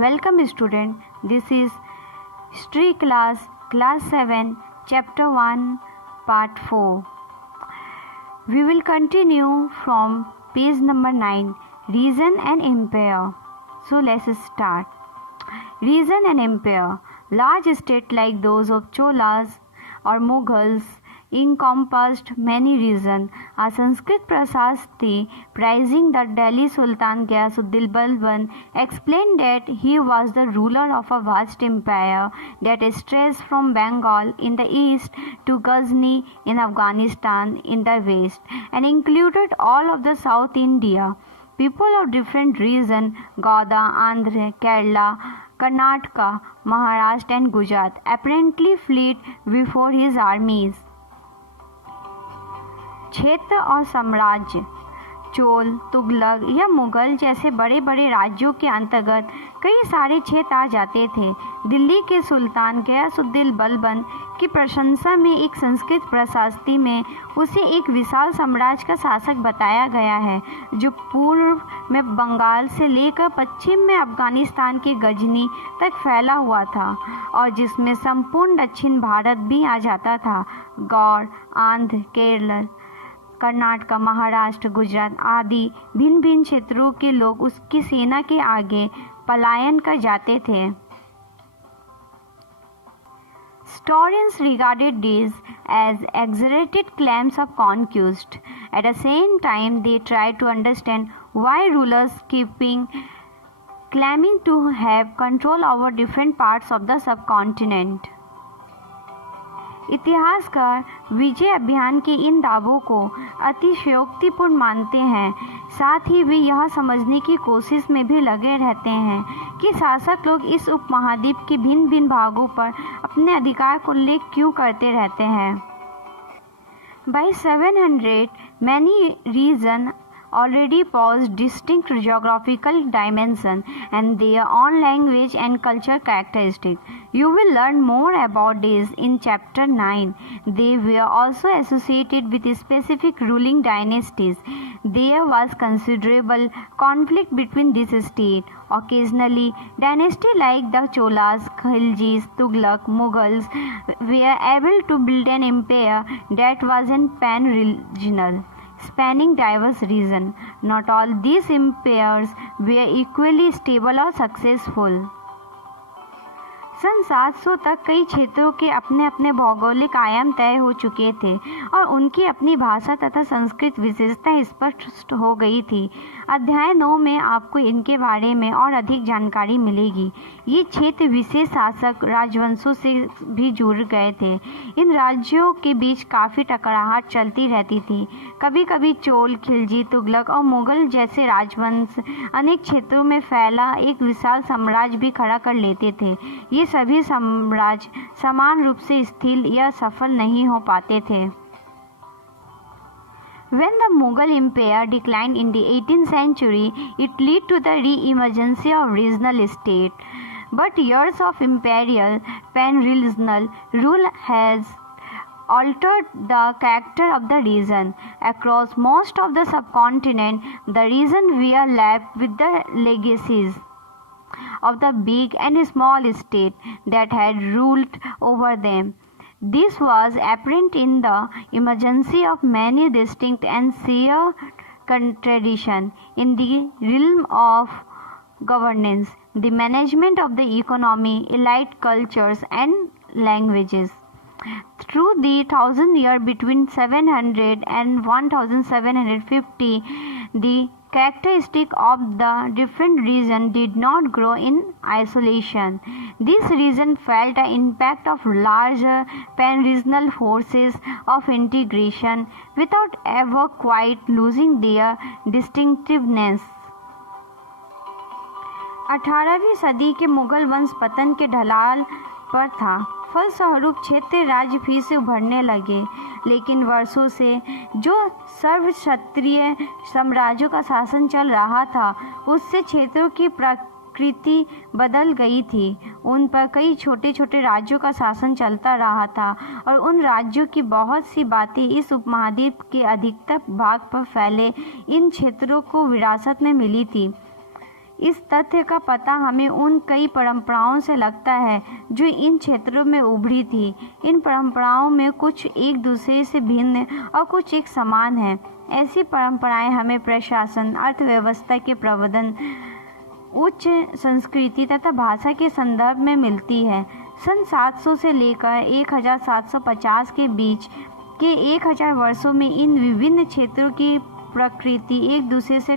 Welcome student. This is History class 7, chapter 1, part 4. We will continue from page number 9, Reason and Empire. So let's start. Reason and Empire. Large states like those of Cholas or Mughals encompassed many regions. A Sanskrit Prasasti praising the Delhi Sultan Ghiyasuddin Balban explained that he was the ruler of a vast empire that stretched from Bengal in the east to Ghazni in Afghanistan in the west and included all of the South India. People of different regions, Gauda, Andhra, Kerala, Karnataka, Maharashtra and Gujarat apparently fled before his armies. क्षेत्र और साम्राज्य चोल, तुगलक या मुगल जैसे बड़े बड़े राज्यों के अंतर्गत कई सारे क्षेत्र आ जाते थे। दिल्ली के सुल्तान ग़ियासुद्दीन बलबन की प्रशंसा में एक संस्कृत प्रशस्ति में उसे एक विशाल साम्राज्य का शासक बताया गया है, जो पूर्व में बंगाल से लेकर पश्चिम में अफगानिस्तान के गजनी तक फैला हुआ था और जिसमें संपूर्ण दक्षिण भारत भी आ जाता था। गौड़, आंध्र, केरल, कर्नाटक, महाराष्ट्र, गुजरात आदि भिन्न भिन्न क्षेत्रों के लोग उसकी सेना के आगे पलायन कर जाते थे। Historians regarded these as exaggerated claims of conquest. At the same time, they tried to understand why rulers claiming to have control over different parts of the subcontinent. इतिहासकार विजय अभियान के इन दावों को अतिशयोक्तिपूर्ण मानते हैं। साथ ही वे यह समझने की कोशिश में भी लगे रहते हैं कि शासक लोग इस उपमहाद्वीप के भिन्न भिन्न भागों पर अपने अधिकार को उल्लेख क्यों करते रहते हैं। By 700, many regions already possessed distinct geographical dimension and their own language and culture characteristics. You will learn more about this in chapter 9. They were also associated with specific ruling dynasties. There was considerable conflict between these states. Occasionally, dynasties like the Cholas, Khiljis, Tughlaq, Mughals were able to build an empire that was pan-regional, spanning diverse regions. Not all these empires were equally stable or successful. सन 700 तक कई क्षेत्रों के अपने अपने भौगोलिक आयाम तय हो चुके थे और उनकी अपनी भाषा तथा संस्कृत विशेषता स्पष्ट हो गई थी। अध्याय 9 में आपको इनके बारे में और अधिक जानकारी मिलेगी। ये क्षेत्र विशेष शासक राजवंशों से भी जुड़ गए थे। इन राज्यों के बीच काफ़ी टकराहट चलती रहती थी। कभी कभी चोल, खिलजी, तुगलक और मुगल जैसे राजवंश अनेक क्षेत्रों में फैला एक विशाल साम्राज्य भी खड़ा कर लेते थे। ये सभी साम्राज्य समान रूप से स्थिर या सफल नहीं हो पाते थे। When the Mughal Empire declined in the 18th century, it led to the re-emergence of regional states. But years of imperial pan-regional rule has altered the character of the region. Across most of the subcontinent, the regions were left with the legacies of the big and small states that had ruled over them. This was apparent in the emergence of many distinct and shared traditions in the realm of governance, the management of the economy, elite cultures and languages. Through the 1,000 years between 700 and 1750, the characteristic of the different regions did not grow in isolation. This region felt the impact of larger pan-regional forces of integration without ever quite losing their distinctiveness. 18वीं सदी के मुगल वंश पतन के ढलान पर था। फलस्वरूप क्षेत्रीय राज्य फिर से उभरने लगे, लेकिन वर्षों से जो सर्व क्षत्रिय साम्राज्यों का शासन चल रहा था उससे क्षेत्रों की प्रकृति बदल गई थी। उन पर कई छोटे छोटे राज्यों का शासन चलता रहा था और उन राज्यों की बहुत सी बातें इस उपमहाद्वीप के अधिकतर भाग पर फैले इन क्षेत्रों को विरासत में मिली थी। इस तथ्य का पता हमें उन कई परंपराओं से लगता है जो इन क्षेत्रों में उभरी थी। इन परंपराओं में कुछ एक दूसरे से भिन्न और कुछ एक समान हैं। ऐसी परंपराएं हमें प्रशासन, अर्थव्यवस्था के प्रबंधन, उच्च संस्कृति तथा भाषा के संदर्भ में मिलती है। सन 700 से लेकर 1750 के बीच के 1000 वर्षों में इन विभिन्न क्षेत्रों की प्रकृति एक दूसरे से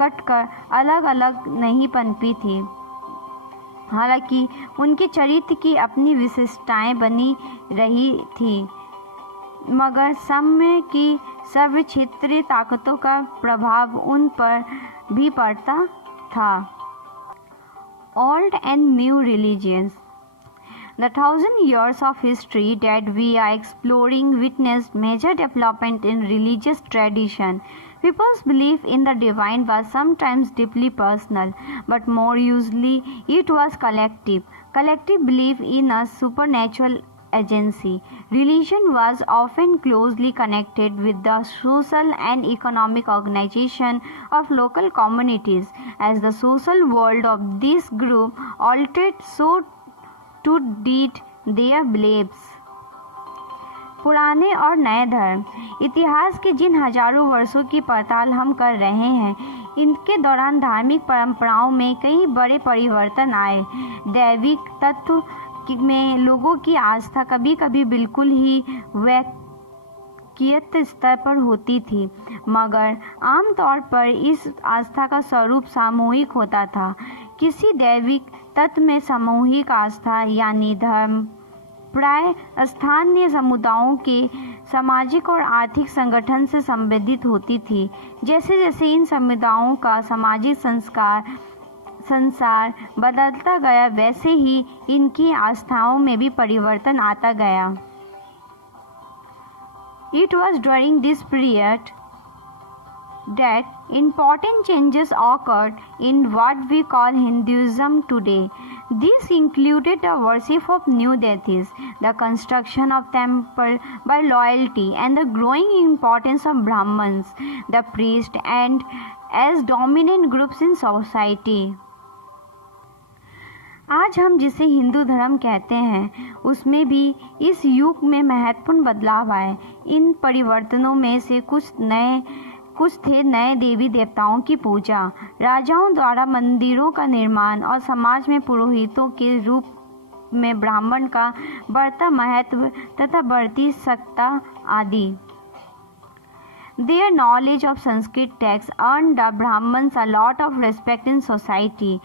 कटकर अलग अलग नहीं पनपी थी। हालांकि उनके चरित्र की अपनी विशेषताएं बनी रही थी, मगर समय की सर्वक्षेत्रीय ताकतों का प्रभाव उन पर भी पड़ता था। Old and new religions. The 1000 years of history that we are exploring witnessed major development in religious tradition. People's belief in the divine was sometimes deeply personal, but more usually it was collective. Collective belief in a supernatural agency. Religion was often closely connected with the social and economic organization of local communities. As the social world of this group altered, so too did their beliefs. पुराने और नए धर्म। इतिहास के जिन हजारों वर्षों की पड़ताल हम कर रहे हैं, इनके दौरान धार्मिक परंपराओं में कई बड़े परिवर्तन आए। दैविक तत्व में लोगों की आस्था कभी कभी बिल्कुल ही व्यक्तिगत स्तर पर होती थी, मगर आमतौर पर इस आस्था का स्वरूप सामूहिक होता था। किसी दैविक तत्व में सामूहिक आस्था यानी धर्म प्राय स्थानीय समुदायों के सामाजिक और आर्थिक संगठन से संबंधित होती थी। जैसे जैसे इन समुदायों का सामाजिक संसार बदलता गया, वैसे ही इनकी आस्थाओं में भी परिवर्तन आता गया। It was during this period that important changes occurred in what we call Hinduism today. This included the worship of new deities, the construction of temples by loyalty, and the growing importance of Brahmins, the priests, and as dominant groups in society. आज हम जिसे हिंदू धर्म कहते हैं, उसमें भी इस युग में महत्वपूर्ण बदलाव आए। इन परिवर्तनों में से कुछ थे नए देवी देवताओं की पूजा, राजाओं द्वारा मंदिरों का निर्माण और समाज में पुरोहितों के रूप में ब्राह्मण का बढ़ता महत्व तथा बढ़ती सत्ता आदि। Their knowledge of Sanskrit texts earned the Brahmins a lot of respect in society.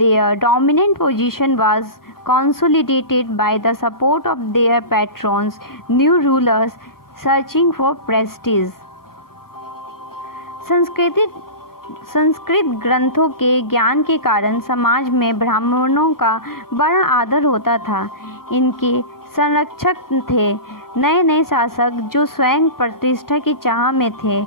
Their dominant position was consolidated by the support of their patrons, new rulers searching for prestige. Sanskrit ग्रंथों के ज्ञान के कारण समाज में ब्राह्मणों का बड़ा आदर होता था। इनके संरक्षक थे नए नए शासक जो स्वयं प्रतिष्ठा की चाह में थे।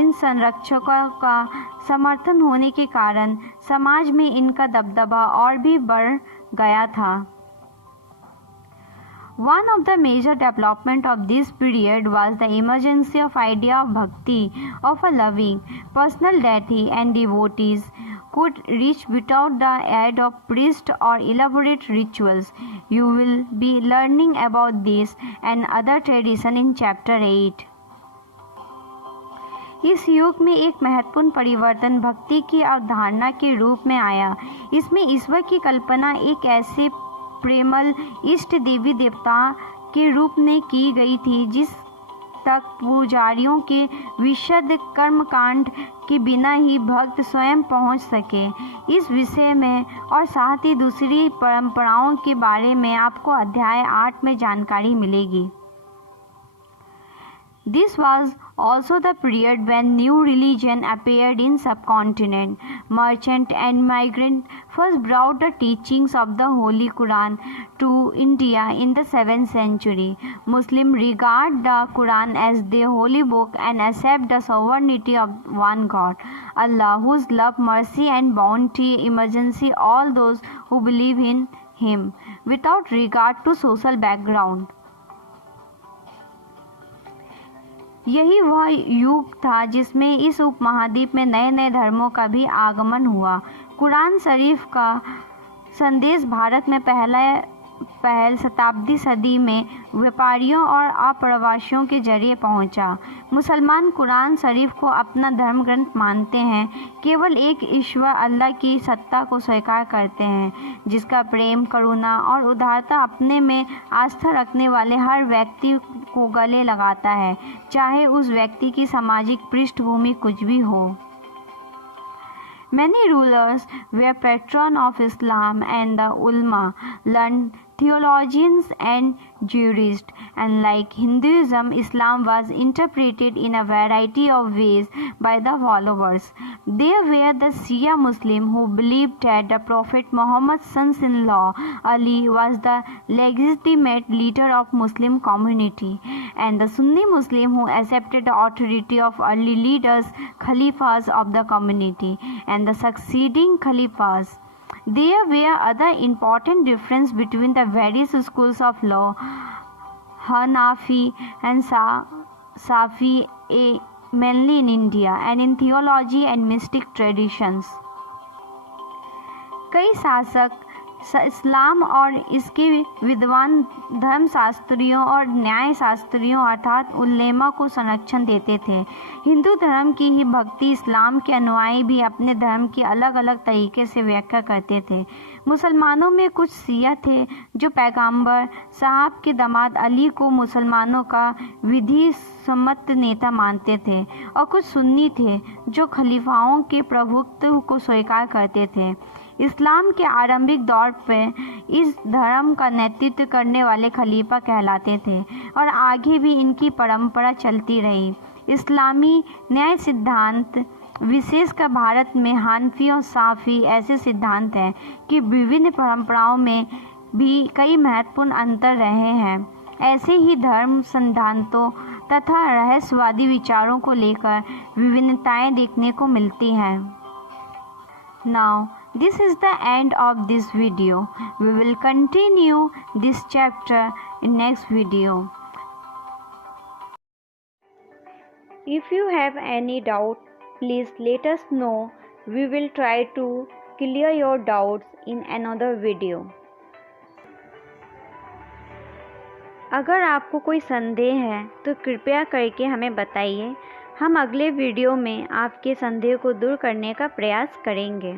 इन संरक्षकों का समर्थन होने के कारण समाज में इनका दबदबा और भी बढ़ गया था। One of the major development of this period was the emergence of idea of bhakti, of a loving, personal deity and devotees could reach without the aid of priest or elaborate rituals. You will be learning about this and other tradition in chapter 8. इस युग में एक महत्वपूर्ण परिवर्तन भक्ति की अवधारणा के रूप में आया। इसमें ईश्वर की कल्पना एक ऐसे प्रेमल इष्ट देवी देवता के रूप में की गई थी जिस तक पुजारियों के विशद कर्मकांड के बिना ही भक्त स्वयं पहुंच सके। इस विषय में और साथ ही दूसरी परंपराओं के बारे में आपको अध्याय 8 में जानकारी मिलेगी। This was also the period when new religion appeared in subcontinent. Merchant and migrant first brought the teachings of the Holy Quran to India in the 7th century. Muslims regard the Quran as their holy book and accept the sovereignty of one God, Allah, whose love, mercy and bounty emergency all those who believe in Him without regard to social background. यही वह युग था जिसमें इस उपमहाद्वीप में नए नए धर्मों का भी आगमन हुआ। कुरान शरीफ का संदेश भारत में पहल शताब्दी सदी में व्यापारियों और अप्रवासियों के जरिए पहुंचा। मुसलमान कुरान शरीफ को अपना धर्म ग्रंथ मानते हैं, केवल एक ईश्वर अल्लाह की सत्ता को स्वीकार करते हैं, जिसका प्रेम, करुणा और उदारता अपने में आस्था रखने वाले हर व्यक्ति को गले लगाता है, चाहे उस व्यक्ति की सामाजिक पृष्ठभूमि कुछ भी हो। Many rulers were patrons of Islam, and the ulama, learned theologians and jurists, and like Hinduism, Islam was interpreted in a variety of ways by the followers. There were the Shia Muslims who believed that the Prophet Muhammad's son-in-law Ali was the legitimate leader of Muslim community, and the Sunni Muslims who accepted the authority of early leaders, Khalifas of the community, and the succeeding Khalifas. There were other important differences between the various schools of law, Hanafi and Safi, mainly in India, and in theology and mystic traditions. कई शासक इस्लाम और इसके विद्वान धर्मशास्त्रियों और न्यायशास्त्रियों अर्थात उलेमा को संरक्षण देते थे। हिंदू धर्म की ही भक्ति इस्लाम के अनुयायी भी अपने धर्म की अलग अलग तरीके से व्याख्या करते थे। मुसलमानों में कुछ शिया थे जो पैगंबर साहब के दामाद अली को मुसलमानों का विधि सम्मत नेता मानते थे, और कुछ सुन्नी थे जो खलीफाओं के प्रभुत्व को स्वीकार करते थे। इस्लाम के आरंभिक दौर पर इस धर्म का नेतृत्व करने वाले खलीफा कहलाते थे, और आगे भी इनकी परंपरा चलती रही। इस्लामी न्याय सिद्धांत विशेषकर भारत में हनफी और साफ़ी ऐसे सिद्धांत हैं कि विभिन्न परंपराओं में भी कई महत्वपूर्ण अंतर रहे हैं। ऐसे ही धर्म सिद्धांतों तथा रहस्यवादी विचारों को लेकर विभिन्नताएं देखने को मिलती हैं। Now, this is the end of this video. We will continue this chapter in next video. If you have any doubt, please let us know. We will try to clear your doubts in another video. अगर आपको कोई संदेह है तो कृपया करके हमें बताइए। हम अगले वीडियो में आपके संदेह को दूर करने का प्रयास करेंगे।